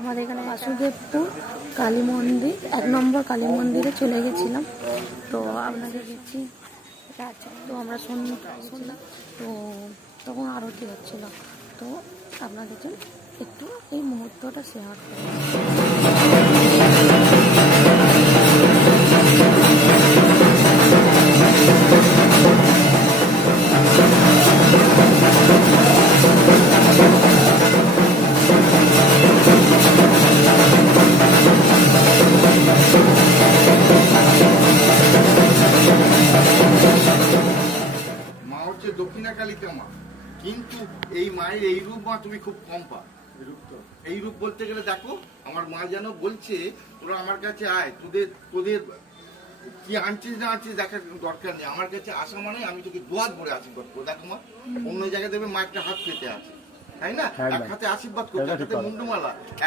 আমাদের এখানে বাসুদেবপুর কালী মন্দির 1 নম্বর কালী মন্দিরে চলে গেছিলাম। তো আপনাদের গেছি তো আমরা সন্ধ্যা তো তখন আরতি হচ্ছিল। তো আপনাদের জন্য একটু এই মুহূর্তটা শেয়ার করি। দক্ষিণা কালিকা মা, কিন্তু এই মায়ের এই রূপ মা তুমি খুব কম পা। এই রূপ বলতে গেলে দেখো আমার মা যেন বলছে তোরা আমার কাছে আয়, তোদের কি আনছিস না আনছিস দেখার দরকার নেই, আমার কাছে আসা মানে আমি তোকে দুহাত ভরে আশীর্বাদ করবো। দেখো মা অন্য জায়গায় দেবে মা একটা হাত পেতে আছে, তাই না? এক হাতে আশীর্বাদ করতে, এক হাতে মুন্ডমালা, এক